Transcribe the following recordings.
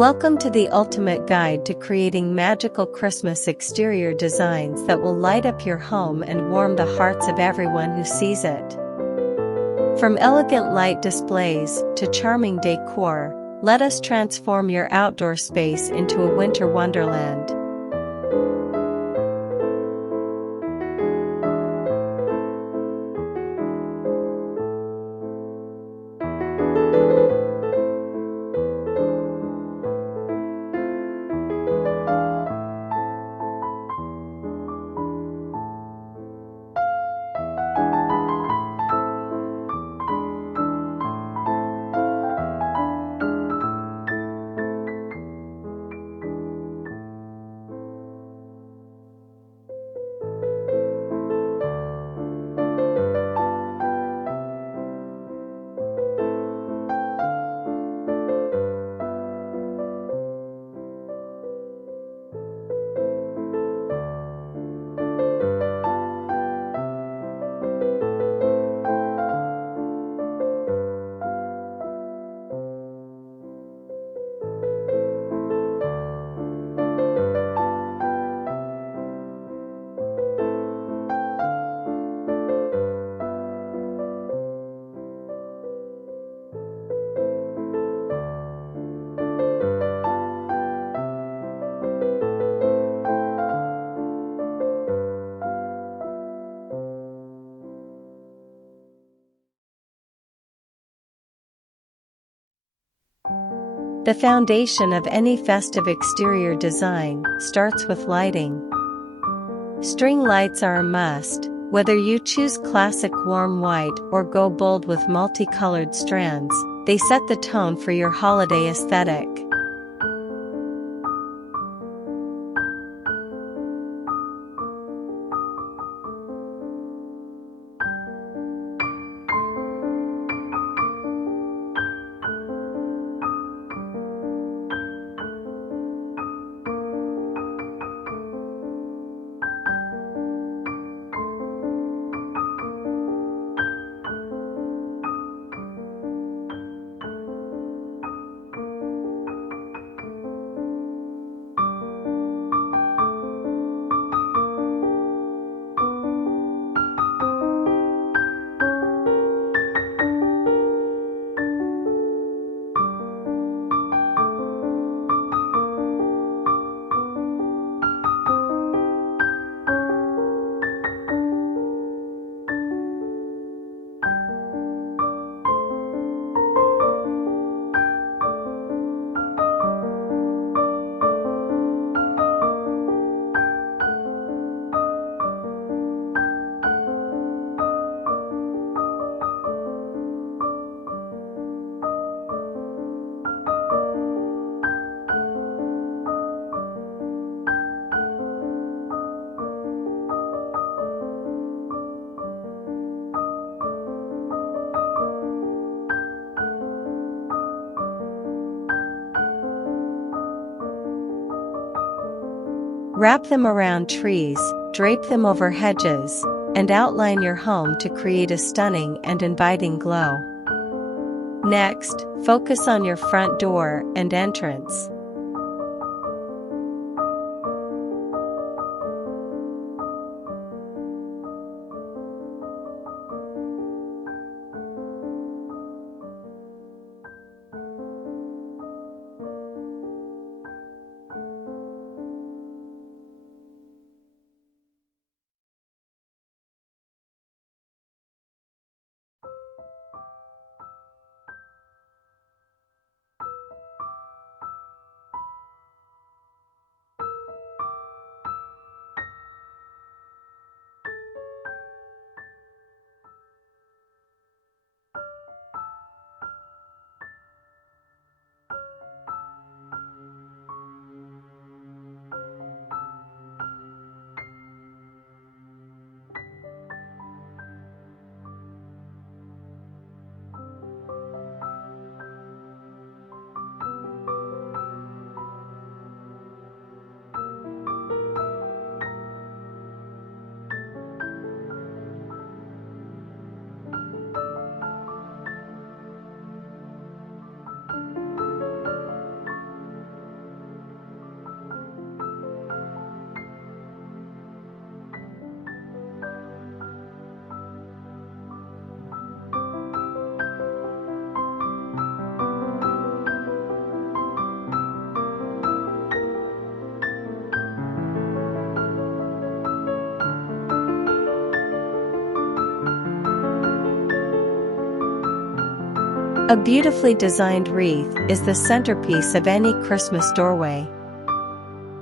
Welcome to the ultimate guide to creating magical Christmas exterior designs that will light up your home and warm the hearts of everyone who sees it. From elegant light displays to charming decor, let us transform your outdoor space into a winter wonderland. The foundation of any festive exterior design starts with lighting. String lights are a must, whether you choose classic warm white or go bold with multicolored strands, they set the tone for your holiday aesthetic. Wrap them around trees, drape them over hedges, and outline your home to create a stunning and inviting glow. Next, focus on your front door and entrance. A beautifully designed wreath is the centerpiece of any Christmas doorway.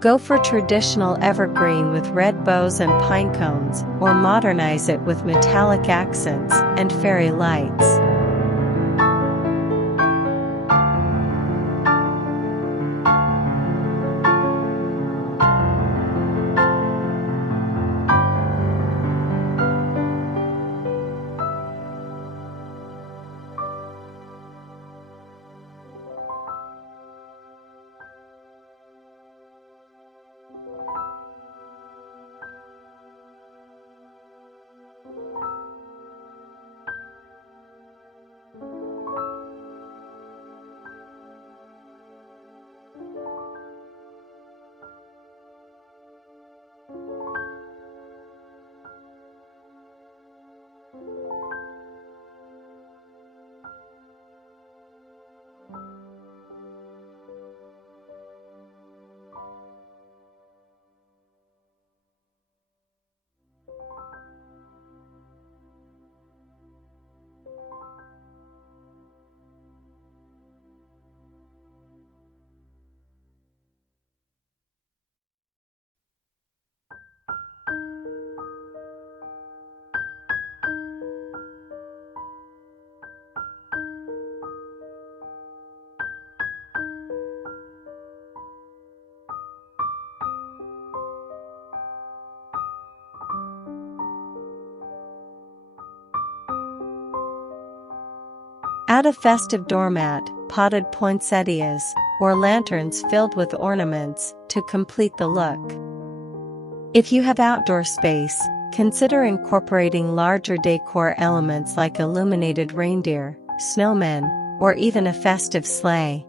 Go for traditional evergreen with red bows and pine cones, or modernize it with metallic accents and fairy lights. Add a festive doormat, potted poinsettias, or lanterns filled with ornaments to complete the look. If you have outdoor space, consider incorporating larger decor elements like illuminated reindeer, snowmen, or even a festive sleigh.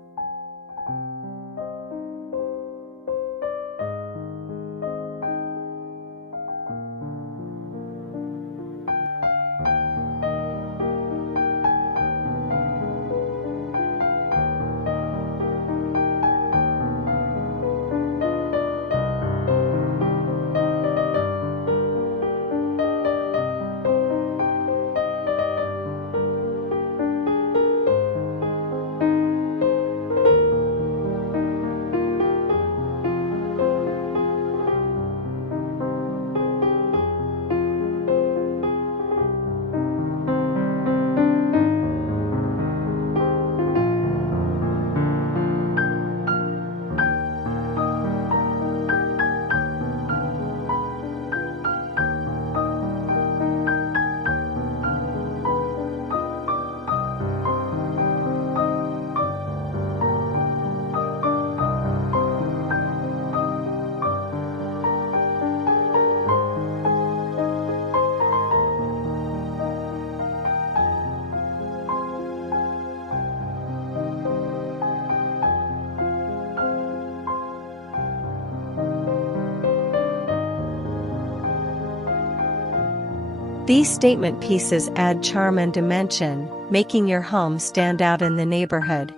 These statement pieces add charm and dimension, making your home stand out in the neighborhood.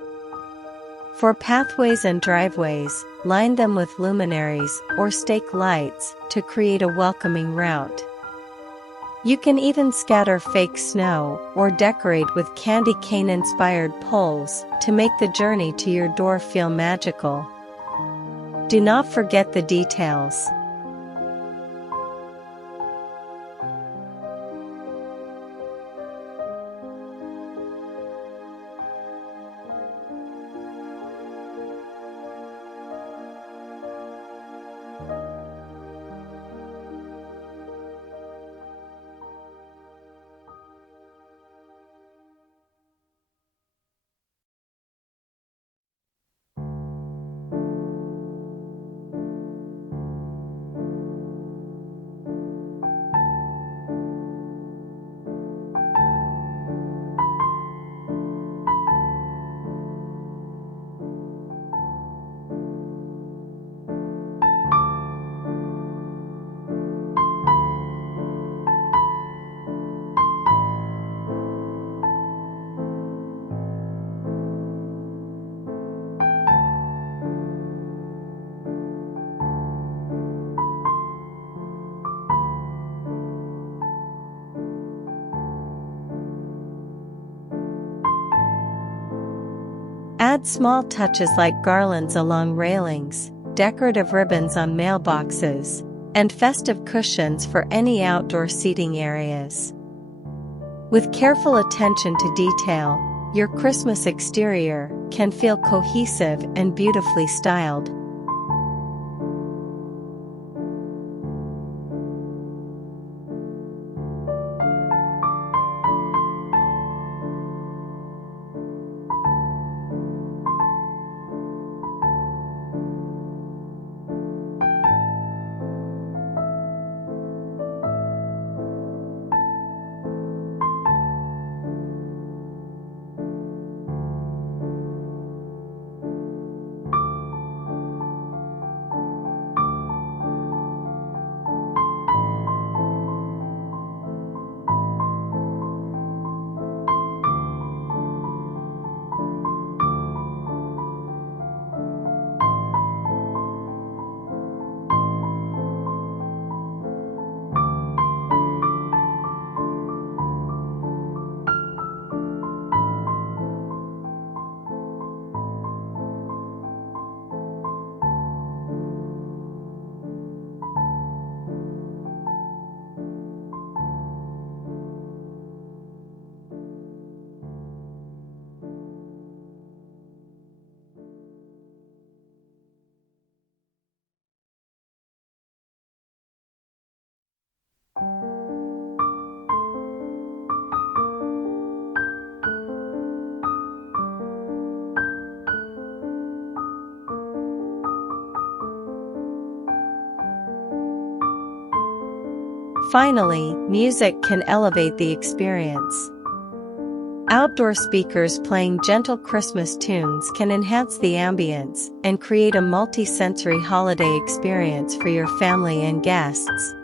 For pathways and driveways, line them with luminaries or stake lights to create a welcoming route. You can even scatter fake snow or decorate with candy cane-inspired poles to make the journey to your door feel magical. Do not forget the details. Add small touches like garlands along railings, decorative ribbons on mailboxes, and festive cushions for any outdoor seating areas. With careful attention to detail, your Christmas exterior can feel cohesive and beautifully styled. Finally, music can elevate the experience. Outdoor speakers playing gentle Christmas tunes can enhance the ambience and create a multi-sensory holiday experience for your family and guests.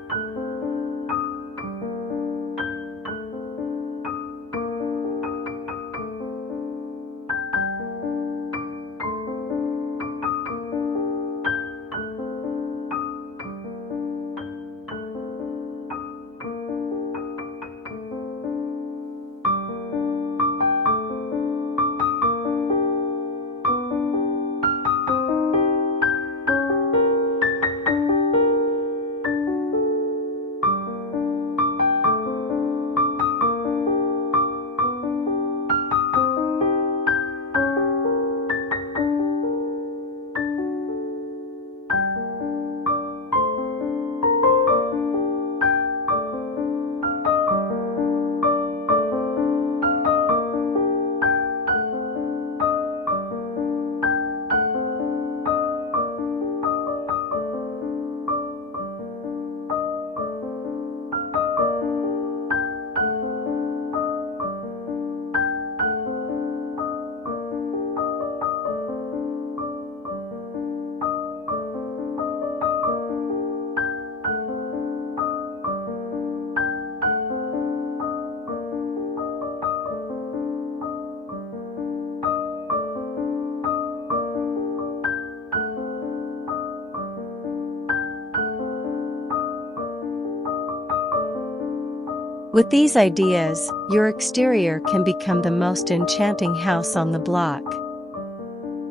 With these ideas, your exterior can become the most enchanting house on the block.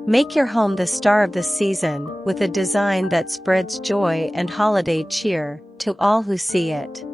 Make your home the star of the season with a design that spreads joy and holiday cheer to all who see it.